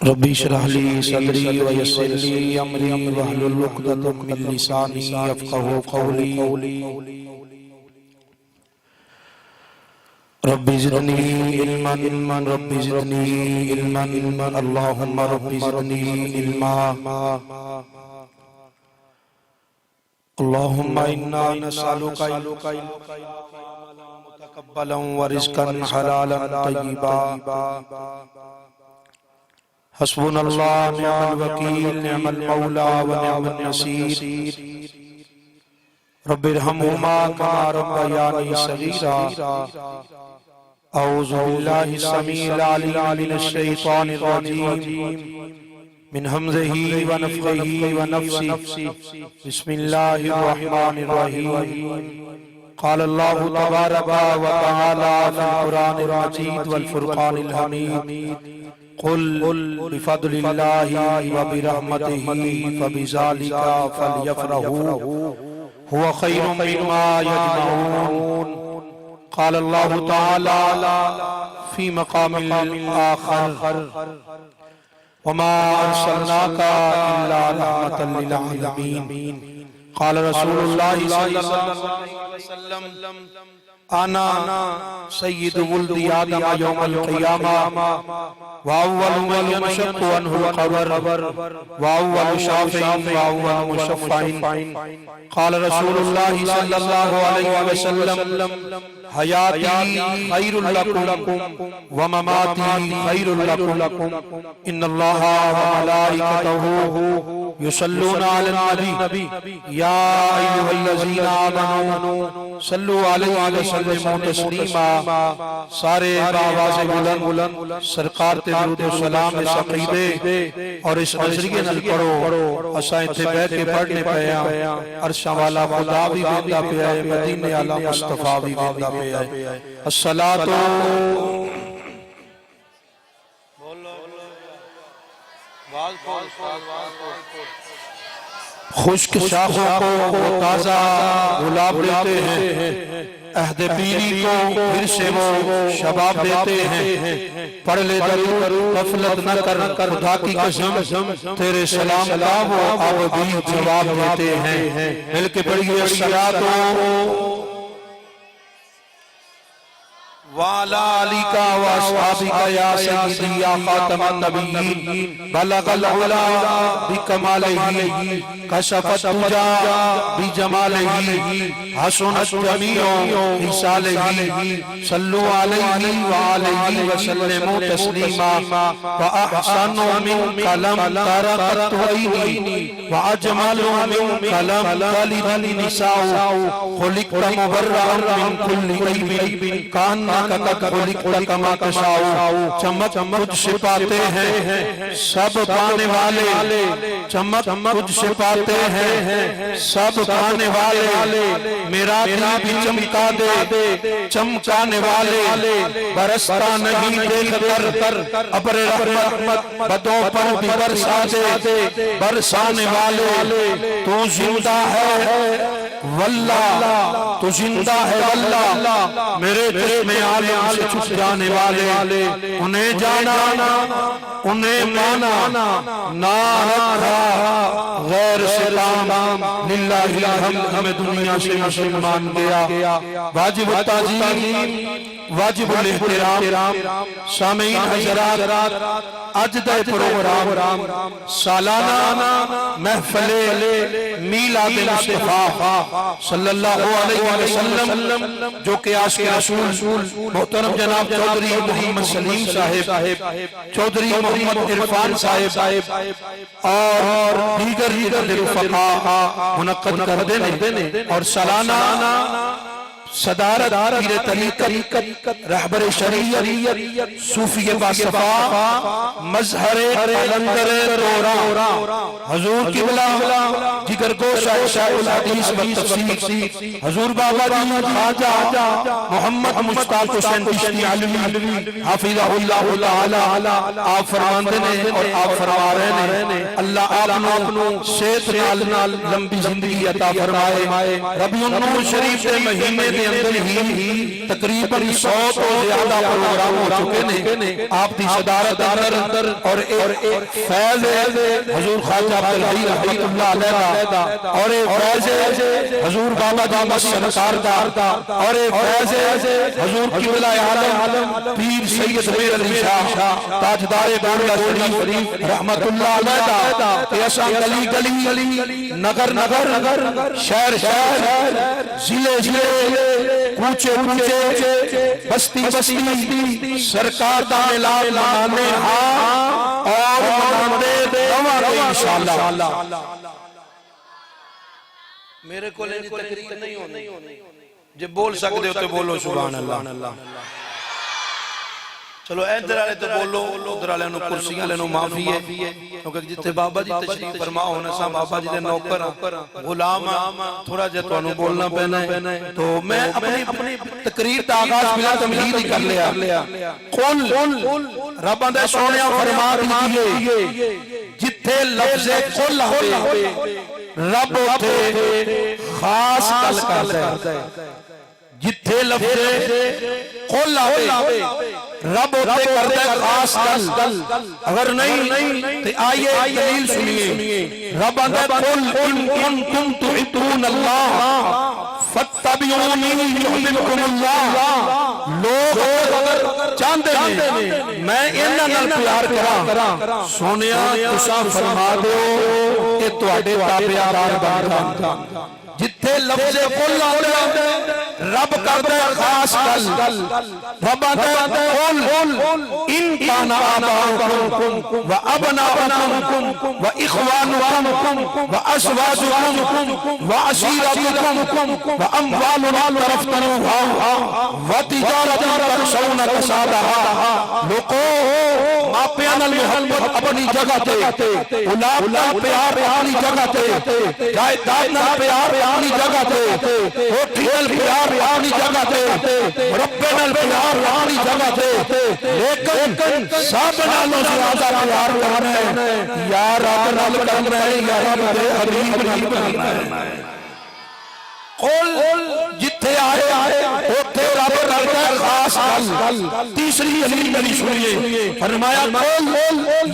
ربی اشرح لی صدری ویسر لی امری واحلل عقدۃ من لسانی یفقہوا قولی ربی زدنی علما ربی زدنی علما اللہم ربی زدنی علما اللہم انا نسألک متقبلا ورزقا حلالا طیبا حسبنا اللہ نعم الوکیل نعم المولا ونعم النصیر رب ارحمہما کما ربیانی صغیرا اعوذ باللہ السمیع العلیم من الشیطان الرجیم من حمزہ ونفخہ ونفسہ بسم اللہ الرحمن الرحیم قال اللہ تبارک وتعالی فی القرآن المجید والفرقان الحمید قل بفضل اللہ وبرحمتہ فبذالک فلیفرحوا هو خیر مما یجمعون قال اللہ تعالی فی مقام آخر وما ارسلناک الا رحمة للعالمین قال رسول اللہ صلی اللہ علیہ وسلم انا سید ولد آدم یوم القیامہ واول من ينشق عنه القبر واول شافع واول مشفع قال رسول اللہ صلی اللہ علیہ وسلم حیاتی خیر لکم ومماتی خیر لکم ان اللہ وملائکتہ یصلون علی النبی یا ایھا الذین آمنوا صلوا علیہ وسلموا تسلیما سارے باواز بلند سرکار تے درود و سلام اس عقیدے اور اس نظریے نل پڑھو اساں اتھے بیٹھ کے پڑھنے پیا عرشاں والا خدا بھی ویندا پیا ہے مدینے والا مصطفیٰ بھی ویندا پیا ہے الصلاۃ خشک شاخوں کو وہ تازہ گلاب دیتے ہیں عہد پیری کو پھر سے وہ شباب دیتے ہیں پڑھ لے درود غفلت نہ کر خدا کی قسم تیرے سلام کا وہ آبدی جواب دیتے ہیں مل کے پڑھیے الصلاۃ وعلى آلِكَ وَأَصْحَابِكَ يَا سَيِّدِي يَا خَاتَمَ النَّبِيِّينَ بَلَغَ الْعُلَا بِكَمَالِهِ كَشَفَ الدُّجَى بِجَمَالِهِ حَسُنَتْ جَمِيعُ خِصَالِهِ صَلُّوا عَلَيْهِ وَآلِهِ وَسَلِّمُوا تَسْلِيمًا وَأَحْسَنُ مِنْ قَلَمْ طَرَقَتْ عَيْنِي وَأَجْمَلُ مِنْ قَلَمْ طَلِبَ النِّسَاءُ خُلِقْتَ مُبَرَّأً مِنْ كُلِّ عَيْبٍ کاننا کا خلقت کما تشاء چمک تجھ سے پاتے ہیں سب پانے والے چمک تجھ سے پاتے ہیں سب پانے والے میرا دل بھی چمکا دے چمکانے والے برستا نہیں دیکھ کر ابر رحمت بدوں پر بھی برسا دے برسانے والے تو زندہ ہے واللہ تو زندہ ہے واللہ میرے جسم عالم سے چھپ جانے والے انہیں جانا انہیں مانا نہ رکھا غیر سے کام للہ الحمد ہمیں دنیا سے مسلمان گیا واجب التعظیم واجب الاحترام سامعین حضرات اجدہ پروگرام سالانہ محفل میلاد مصطفیٰ صلی اللہ علیہ وسلم جو کہ آج کے رسول محترم جناب چودھری محمد سلیم صاحب چودھری محمد عرفان صاحب اور دیگر رفقا منعقد کر دینے اور سالانہ صدارت پیر طریقت رہبر شریعت صوفی باصفا مظہر قلندر تورا حضور قبلہ جگر گوشہ شاہ الحدیث والتفسیر حضور بابا جی خواجہ محمد مشتاق حسین چشتی علوی حافظہ اللہ تعالی آپ فرماندنے اور آپ فرما رہے ہیں اللہ آپ صحت نال لمبی زندگی عطا فرمائے ربیع النور شریف کے مہینے اندر ہی تقریباً 100 تو زیادہ پروگرام ہو چکے ہیں آپ کی صدارت اندر اور ایک فیض حضور خواجہ عبدالحی رحمت اللہ علیہ دا اور ایک فیض حضور بابا جامع سرکار دا اور ایک فیض حضور قبلہ عالم پیر سید میر علی شاہ تاجدار بارگاہ شریف رحمت اللہ علیہ دا ایسا گلی گلی نگر شہر ضلع کوچے بستی سرکار دا ملاد منانے ہاں اور منانے دے انشاءاللہ. میرے کو لینے تقریر نہیں ہونی جب بول سکتے ہو تو بولو سبحان اللہ. چلو ادھر والے تو بولو ادھر والے نو کرسیاں لے نو معافی ہے کیونکہ جتنے بابا جی تشریف فرما ہونا سا بابا جی دے نوکر غلام تھوڑا جے تانوں بولنا پینا ہے تو میں اپنی تقریر دا آغاز بلا تمہید ہی کر لیا. قل رب دے سونیا فرما دیجئے جتھے لفظ قل ہوئے رب ہوتے خاص کل کرتا ہے. جتھے لفظ قل آوے رب ہوتے کرتا ہے خاص کل. اگر نہیں تو آئیے دلیل سنیے. رب آتا ہے قل ان کنتم تحبون اللہ فاتبعونی یحببکم اللہ. لوگ اگر چاہتے ہیں میں انہاں نال پیار کراں سونیا تساں فرما دیو کہ تواڈے تابعدار بن جاں. جتھے لفظ قل آوے رب کرتا ہے خاص کل. رب آتا ہے قل ان کان آباؤکم و ابناؤکم و اخوانکم و ازواجکم و عشیرتکم و اموال ترفتموها و تجارت تخشون کسادها. لوگو ماپیاں نال محبت اپنی جگہ تے اولاد نال پیار اپنی جگہ تے جائیداد نال پیار اپنی جگہ تے ہوٹل پیار اپنی جگہ تے رب نال پیار اپنی جگہ تے لیکن سب نالوں زیادہ پیار کرنا ہے یا رب نال کرنا ہے یا رب دے حبیب نال کرنا ہے. قل جتھے آئے اوتھے رب کرتا ہے خاص کل. تیسری دلیل میری سنیے. فرمایا قل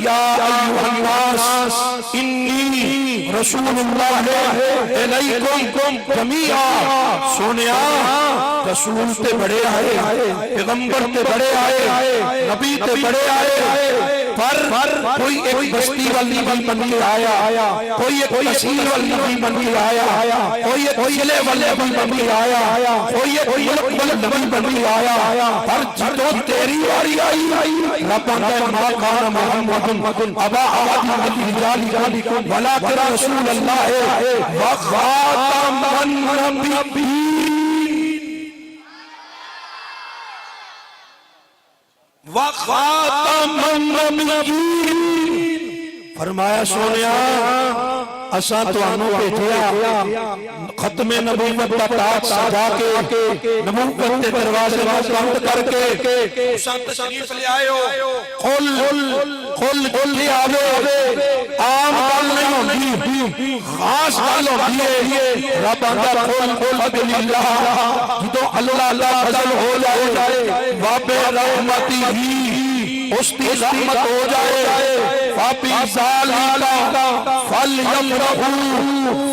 یا ایھا الناس انی رسول اللہ الیکم جمیعا. سونیا رسول تے بڑے آئے پیغمبر تے بڑے آئے نبی تے بڑے آئے پر کوئی ایک بستی والی بھی بن کے آیا کوئی ایک تحصیل والی بھی بن کے آیا کوئی ایک ضلع والے بھی بن کے آیا کوئی ایک ملک بلد بھی بن کے آیا پر جدوں تیری واری آئی رب نے ما کان محمد ابا احد من رجالکم ولکن رسول اللہ وخاتم النبیین. وخاتم النبیین. فرمایا سونیا اساں تانوں بھیجیا ختم نبوت دا تاج سجا کے نبوت دے دروازے بند کر کے اساں تشریف لے آئے ہو. قل لے آوے عام گل نہیں ہوندی خاص گل ہوندی ہے. رب آندا قل فضل اللہ جدوں اللہ فضل ہو جائے واب رحمتی ہی اس کی رحمت ہو جائے فابی ذالکا فلیفرحوا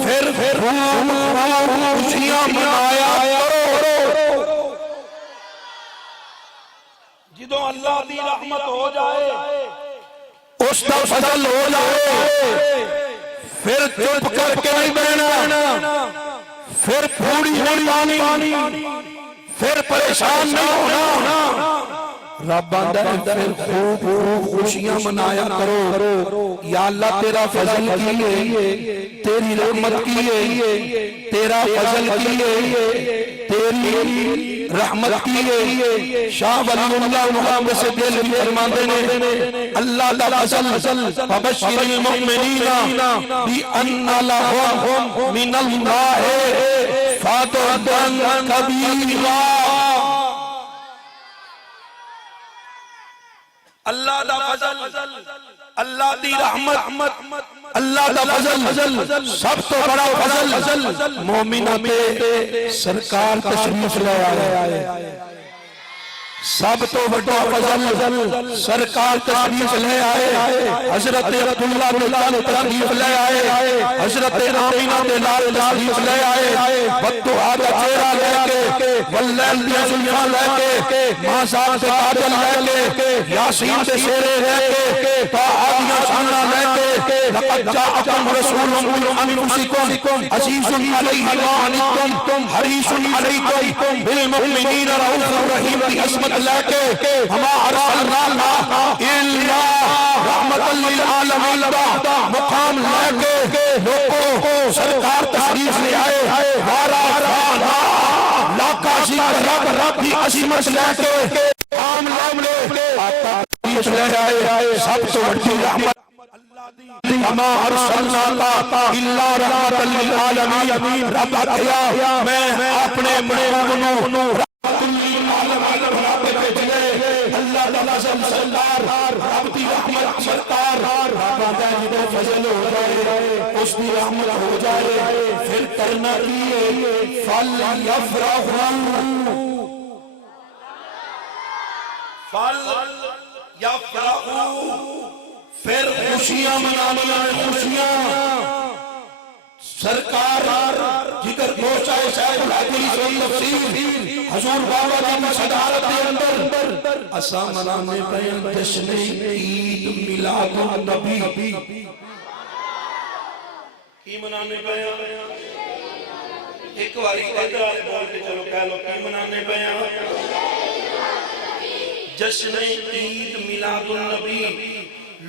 پھر خوشیاں منایا کرو. جدوں اللہ دی رحمت ہو جائے اس کا فضل ہو جائے پھر چپ کر کے نہیں بہنا پھر پھوڑی نہیں پانی پھر پریشان نہیں ہونا. رب آندا ہے پھر خوب خوشیاں منایا کرو. یا اللہ تیرا فضل کی ہے تیری رحمت کی ہے تیرا فضل کی ہے تیری رحمت کی ہے. شاہ ولی اللہ محمد سے دل فرماندے نے اللہ دا فضل فبشر المؤمنین بان لهم من اللہ فضلا کبیرا. اللہ دا فضل، اللہ دی رحمت، اللہ دا فضل، سب تو بڑا فضل مومنہ تے سرکار تشریف لے آئے۔ سب تو بڑا فضل سرکار تشریف لے آئے، حضرت عبداللہ بلال تشریف لے آئے، حضرت آمینہ بلال تشریف لے آئے، بددعا کا چہرہ لے کے، واللیل دی زلیاں لے کے، ماں صاحب سے کاجل لے کے، یاسین سے شیرے لے کے، طاعاتیاں شانہ لے کے، لقد جاءکم رسول من انفسکم عزیز علیہ ما عنتم حریص علیکم بالمؤمنین رؤوف رحیم کی عظمت لے کے ہما ارسلنا الا رحمت للعالمین دا مقام لے کے لوگوں کو سرکار تشریف لے آئے، ہارا رانا لاکا شکر رب کی عظمت لے کے عام نام لے آقا تشریف لے آئے، سب تو بڑی رحمت ہما ارسلنا الا رحمت للعالمین۔ رب کہیا میں اپنے مقاموں رحمت للعالمین بنا کے بھیجے، اللہ تعالیٰ سردار رب دی رحمت سرکار، رب آتا ہے جدو فضل ہو جائے اس دی رحمت ہو جائے، پھر کرنا کیے فَلْيَفْرَحُوا پھر خوشیاں منانا، خوشیاں سرکار جگر پہنچائے شاید الحدیث و تفسیر حضور بابا جی صدارت کے اندر اسا منانے پہن جشن عید میلاد النبی، کی منانے پہن ایک واری ادھر بول کے چلو کہہ لو کی منانے پہن جشن عید میلاد النبی۔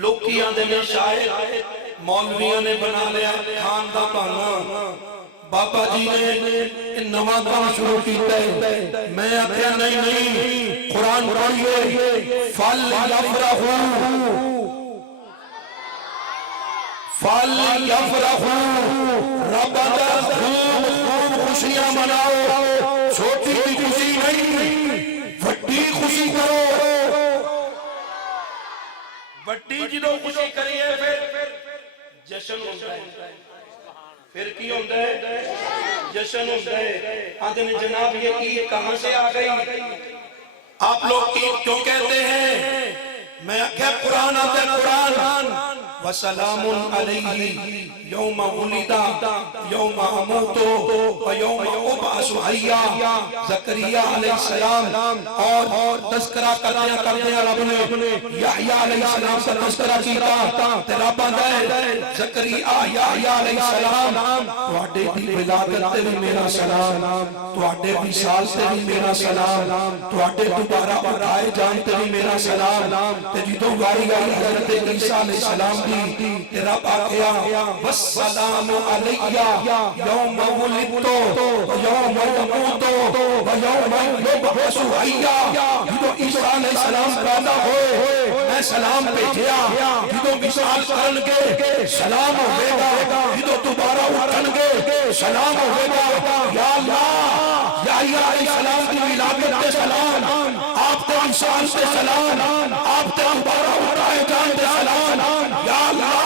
لوکیاں دے میں شاعر مولویاں نے بنا لیا خان دا بہانا، بابا جی نے نواں کام شروع کیتا ہے، میں آکھیا نہیں قرآن پڑھیے فَلْيَفْرَحُوا رب دا خوب خوشیاں مناؤ، چھوٹی خوشی نہیں بڑی خوشی کرو، بڑی جدو خوشی کریے پھر جشن ہوتا ہے، پھر کی ہوتا ہے جشن ہوتا ہے۔ آدھے جناب یہ عید کہاں سے آ گئی؟ آپ لوگ عید کیوں کہتے ہیں؟ میں کہ قرآن آتا ہے، قرآن وَسَلَامٌ عَلَيْهِ يَوْمَ وُلِدَ يَوْمَ أَمُوتُ وَيَوْمَ أُبْعَثُ حَيًّا۔ زکریا علیہ السلام اور تذکرہ کرتے ہیں رب نے یحییٰ علیہ السلام کا تذکرہ کیتا، تیرا بندہ ہے زکریا یحییٰ علیہ السلام، تواڈے دی ولادت تے بھی میرا سلام، تواڈے وصال تے بھی میرا سلام، تواڈے دوبارہ اٹھائے جان تے بھی میرا سلام، تے جدوں واری آئی حضرت عیسیٰ علیہ السلام دی تیرا پاکیا والسلام علیہ یوم ولدتو ویوم اموتو ویوم یبعث حیّا۔ جدو عیسیٰ علیہ السلام پیدا ہوئے میں سلام بھیجیا، جدو وصال کرن گے سلام ہوئے گا، جدو دوبارہ اٹھن گے سلام ہوئے گا۔ یا اللہ یحییٰ علیہ السلام کی ولادت تے سلام، آپ تے وصال تے سلام، آپ تے دوبارہ اٹھائے جان تے سلام۔ یا اللہ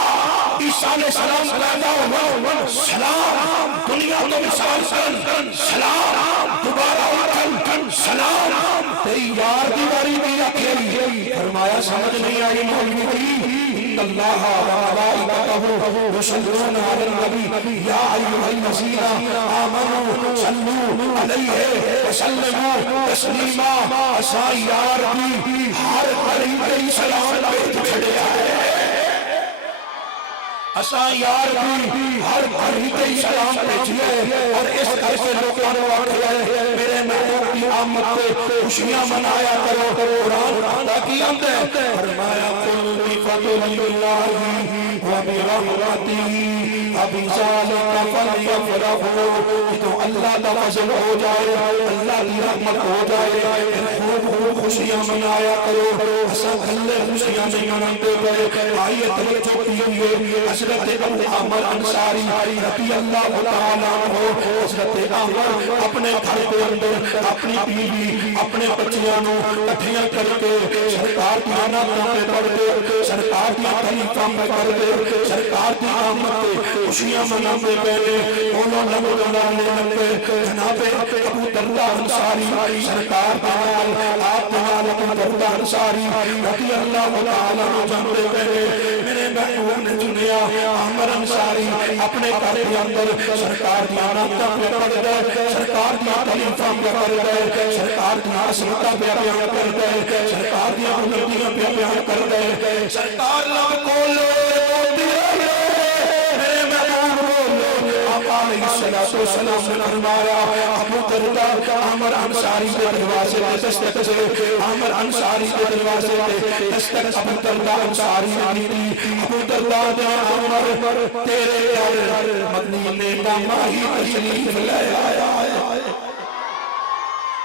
عیسیٰ علیہ السلام پیدا ہوا سلام، دنیا تو وصال کرن سلام، دوبارہ اٹھن سلام، تیری یار دیواری بھی رکھے۔ فرمایا سمجھ نہیں آئی مولوی ان اللہ وملائکتہ یصلون علی النبی یا ایھا الذین آمنوا صلوا علیہ وسلموا تسلیما۔ اسا یار بھی ہر قریب سلام بھیج چھڑیا ہے، اسا یار بھی ہر قریب سلام بھیجیے، اور اس گھر سے لوگوں نے آکھیا ہے میرے محبوب کی آمد پہ خوشیاں منایا کرو۔ قرآن کی آمد ہے، فرمایا قل بفضل اللہ وبرحمته فبذلك فليفرحوا. تو اللہ کا فضل ہو جائے، اللہ کی رحمت ہو جائے، خوب خوب خوشیاں منایا کرو. ایسا گھلے خوشیاں نہیں مناتے پڑے. آئیے توجہ کیجیے، حضرت ابو عامر انصاری رضی اللہ تعالیٰ عنہ، حضرت عامر اپنے گھر کے اندر اپنی بیوی اپنے بچیاں نو کٹھیاں کر کے سرکار کی آمد پہ پڑھتے، سرکار کی خلیفہ پہ پڑھتے، سرکار کی آمد پہ خوشیاں مناتے پہلے بولو لگو لگانے لگے. جناب ابو درداء انصاری سرکار بنال آپ بنال ابو درداء انصاری رضی اللہ تعالیٰ عنہ جانتے پہلے میرے محبوب نے چنیا عامر انصاری اپنے گھر کے اندر سرکار کی آمد پہ پڑھ گئے، سرکار کی خلیفہ پہ پڑھ گئے، سرکار کی عظمت پہ بیان کر گئے، سرکار کی بلندیاں پہ بیان کر گئے. سرکار لب کھولو میرے محبوب بولو. آپ علیہ السلام نے فرمایا ابو درداء عامر انصاری کے دروازے پہ دستک سے، عامر انصاری کے دروازے پہ دستک ابو درداء انصاری نے دی. ابو درداء نے عامر تیرے گھر مدینے کا ماہی تشریف لے آیا ہے،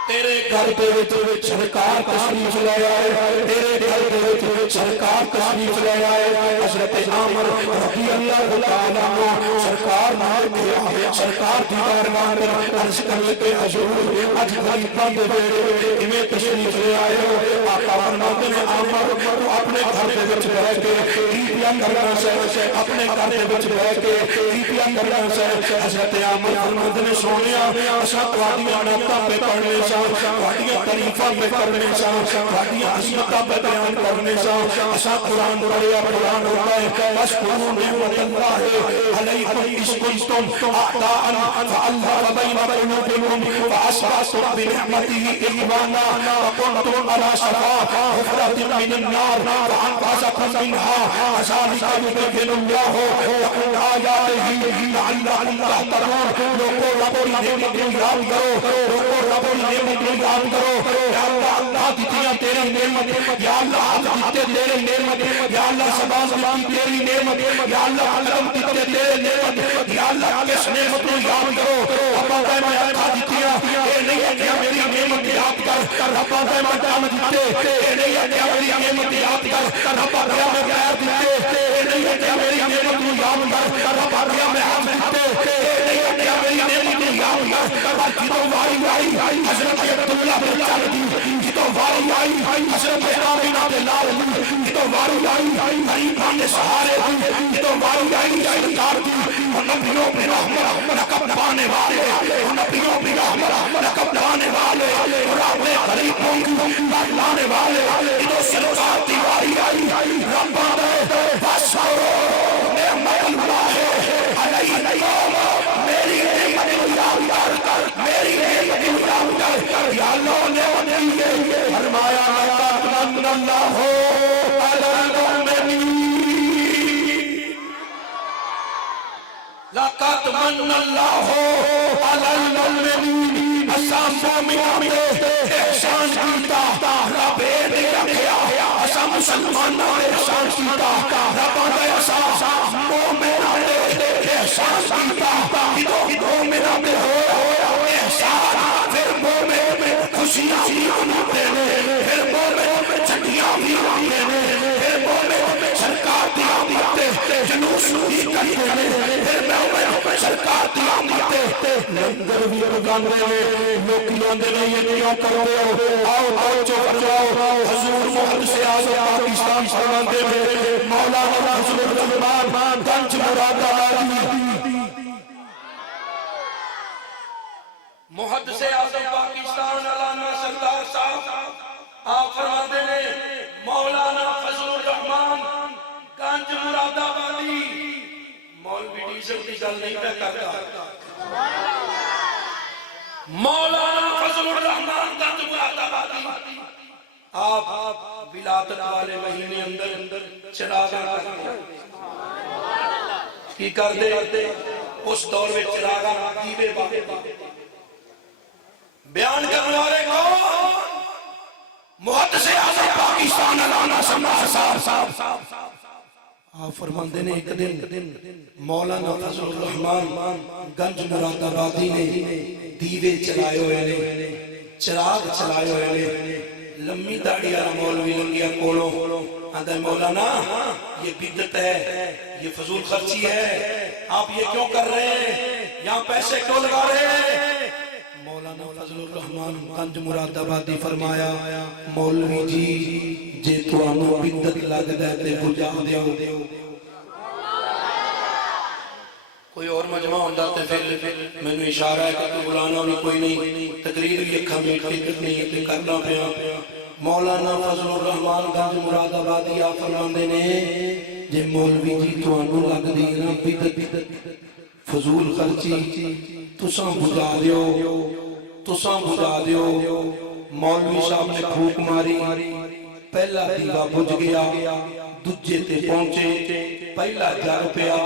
تیرے گھر کے وچ سرکار تشریف لے آئے، تیرے گھر کے وچ سرکار تشریف لے آئے. حضرت عامر رضی اللہ تعالیٰ عنہ سرکار نال گیا، سرکار دی بارگاہ میں عرض کر کے حضور اج خلیفہ دے بیٹے ایویں تشریف لے آئے ہو. آقا فرماتے ہیں عامر تو اپنے گھر کے وچ بیٹھ کے ٹیپیاں کرنا سے، اپنے گھر کے وچ بیٹھ کے ٹیپیاں کرنا سے. حضرت عامر فرماتے ہیں سونیا اساں تواڈیاں نعتاں پہ پڑھنے سا، تواڈیاں تعریفاں پہ کرنے سا، تواڈیاں عظمتاں پہ بیان کرنے سا. اساں قرآن پڑھیا قرآن ہوتا ہے وَاذْكُرُوا نِعْمَتَ اللَّهِ عَلَيْكُمْ إِذْ كُنتُمْ أَعْدَاءً فَأَلَّفَ بَيْنَ قُلُوبِكُمْ فَأَصْبَحْتُمْ بِنِعْمَتِهِ إِخْوَانًا وَكُنتُمْ عَلَى شَفَا حُفْرَةٍ مِّنَ النَّارِ فَأَنقَذَكُم مِّنْهَا كَذَلِكَ يُبَيِّنُ اللَّهُ لَكُمْ آيَاتِهِ لَعَلَّكُمْ تَهْتَدُونَ. لوگوں رب کی نعمت کو یاد کرو، لوگوں رب کی نعمت کو یاد کرو. یا اللہ اللہ دیتیاں تیری نعمت، یا اللہ حق دیتے تیری نعمت، یا اللہ زبان دیتی تیری نعمت، یا اللہ قلم دیتے تیری نعمت، یا اللہ کس نعمت کو یاد کرو. ربا دے میں اکھا دیتیاں اے نہیں ہے کہ میری نعمت یاد کر. ربا دے میں کام دیتے اے نہیں ہے کہ میری نعمت یاد کر. ربا دے میں غیر دیتے اے نہیں ہے کہ میری نعمت کو یاد کر. ربا دے میں حق دیتے اے نہیں ہے کہ میری نعمت کو یاد کر. جدو واری آئی حضرت عبداللہ بن چل جدو واری آئی حضرت آمینہ بن لال جدو واری آئی غریبان نے سہارے جدو واری آئی سرکار دی نبیوں پہ رحمت لقب پانے والے، نبیوں پہ رحمت لقب پانے والے، رب غریبوں کی لانے والے. جدو سرکار دی واری آئی ربا دے بس کرو نعمت اللہ علیکم، میری نعمت کو یاد کر، میری نعمت کو یاد کر. یا اللہ نے دیئے فرمایا لقد من اللہ علی المؤمنین، لقد من اللہ علی المؤمنین. اساں مومنوں تے احسان کیتا، رب نے رکھیا. اساں مسلماناں تے احسان کیتا، رب نے اساں مومناں تے احسان کیتا. جدوں مومناں تے ہویا احسان پھر مومن خوشیاں بھی مناتے ہیں، پھر مومن چھٹیاں بھی مناتے ہیں، پھر مومن سرکار دی آمد تے جلوس بھی کرتے ہیں، پھر مومن سرکار دی آمد تے لنگر بھی لگاندے ہیں. لوگ آندے نے یہ کیوں کرتے ہو؟ آؤ جو فرماؤ. حضور محمد سے اعظم پاکستان فرماتے ہیں مولانا فضل الرحمان گنج مراد آبادی محدث اعظم پاکستان علامہ سردار صاحب آپ فرماتے ہیں مولانا فضل الرحمان گنج مراد آبادی. مولوی ڈیزل کی گل نہیں پہ کرتا، مولانا فضل الرحمان گنج مراد آبادی. آپ ولادت والے مہینے اندر چراغ کرتے کی کر دے. اس دور میں چراغ دیوے باقی بیان کرنے والے کون؟ محدث اعظم پاکستان علامہ سردار صاحب. آپ فرماندے نے ایک دن مولانا فضل الرحمان گنج مراد آبادی نے دیوے چلائے ہوئے نے، چراغ چلائے ہوئے نے، لمبی داڑھی والا مولوی لنگیا کولو آندا مولانا یہ بدعت ہے، یہ فضول خرچی ہے، آپ یہ کیوں کر رہے ہیں، یہاں پیسے کیوں لگا رہے ہیں؟ مولانا فضل الرحمان گنج مراد آبادی فرمایا مولوی جی جے تانوں بدعت لگدا ہے تے بجا دیو، کوئی اور مجمع ہوندا تے پھر مینوں اشارہ ہے کہ تو بلانا بھی کوئی نہیں، تقریر بھی اکھاں میٹ کے کرنی ہے تے کرنا پیا۔ مولانا فضل الرحمان گنج مراد آبادی آپ فرماندے نے جے مولوی جی تانوں لگدی ہے نا بدعت فضول خرچی تساں بجا دیو۔ مولوی صاحب نے پھوک ماری، پہلا دیوا بجھ گیا، دوجے تے پہنچے، پہلا جل پیا۔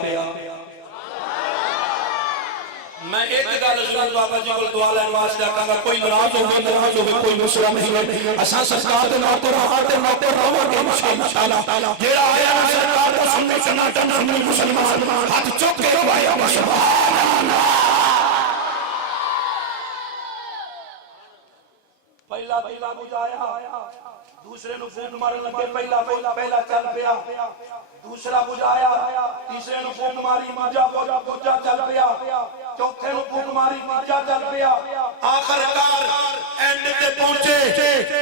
میں ایک گل ضرور بابا جی کو دعا لین واسطے آکھاں گا، کوئی ناراض ہوگا کوئی مسئلہ نہیں ہے، اساں سرکار دے نال تو رہاں گے انشاءاللہ۔ جیڑا آیا نا سرکار دا سننے سناٹا سننے مسلمان ہاتھ چک کے روایا سبحان اللہ۔ پہلا دیوا بجھایا، دوسرے نو پھونک مارن لگے، پہلا چل پیا، دوسرا بجھایا، تیسرے نو پھونک ماری، دوجا چل پیا، چوتھے نو پھونک ماری، تیجا چل پیا، آخر کار اینڈ تے پہنچے،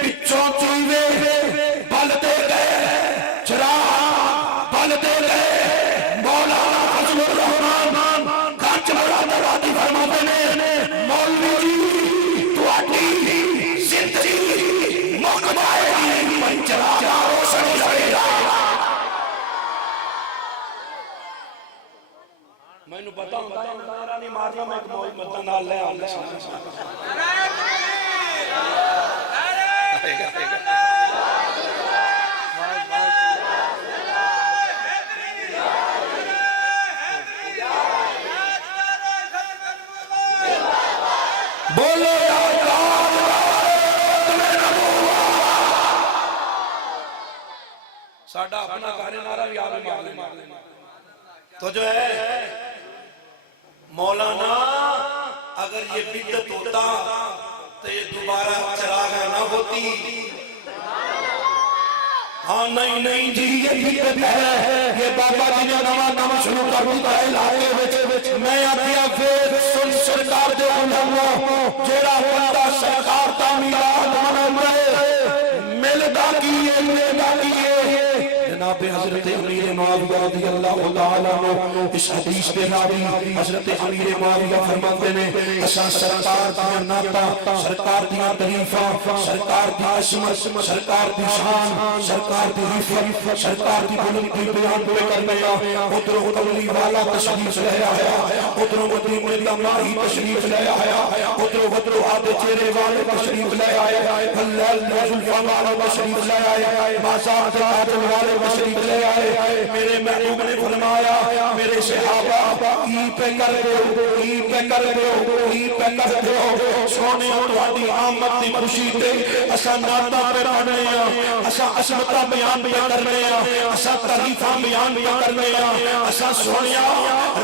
پچھوں چوئے بلدے گئے، چراغ بلدے گئے۔ مولانا فضل الرحمان گنج مراد آبادی فرماتے نے مولوی جی تہاڈی زندگی مک جائے گی، چراغ روشن رہے گا۔ میں نو پتا ہوں میرا نہیں مارنا، میں ایک موئی مدن نال لے آنے بولو ساڑھا اپنا کہنے نارا بھی آگے مار لینا تو جو ہے مولانا اگر یہ بدعت ہوتا تو یہ دوبارہ چراغ نہ ہوتی۔ ہاں نہیں جی یہ بدعت ہے، یہ بابا جی نے نواں شروع کر دیتا ہے علاقے وچ۔ میں آدھیا پھر سن سرکار دے علماء جیڑا ہوتا سرکار دا میلاد مناوے ملدا کیے جناب حضرت امیر معاویہ رضی اللہ تعالیٰ عنہ اس حدیث کے راوی حضرت امیر معاویہ فرماتے ہیں اساں سرکار دیا نعتاں، سرکار دیا تعریفاں، سرکار دی عظمت، سرکار دی شان، سرکار دی رفعت، سرکار دی بلندی بیان پہ کرنے ادھروں قملی والا تشریف لے آیا، ادھروں مدینہ ماہی تشریف لے آیا، ادھروں آدھے چہرے والے تشریف لے آئے، اللہ زلفان والے تشریف لے آئے، بازار قاتل والے تشریف لے آئے۔ میرے محبوب نے فرمایا میرے صحابہ ای پہ کر دیو سونے تہاڈی آمد دی خوشی تے اساں نعتاں پڑھنے ہاں، اساں عظمتاں بیان کرنے ہاں، اساں تعریفاں بیان کرنے ہاں، اساں سونیا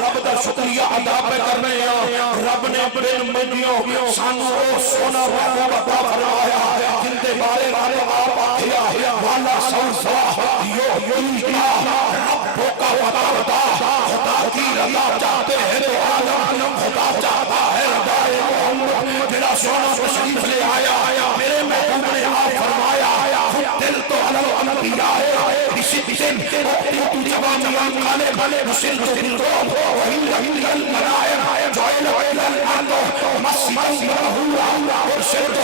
رب دا شکریہ ادا کرنے ہاں۔ رب نے بے منگیوں سانوں سونا محبوب عطا فرمایا جن دے بارے آپ آخیا والا سوسا رب کا خدا کی رضا چاہتے ہیں تو عالم خدا چاہتا ہے رضا محمد میرا سونا تشریف لے آیا میرے محبوب نے آپ فرمایا دل تو علم انبیاء ہے اسی دن تو جوانیان کھالے مسل تو دل تو وہی لگی المنائم جوائل الارض مسجد مرہورا اور شرد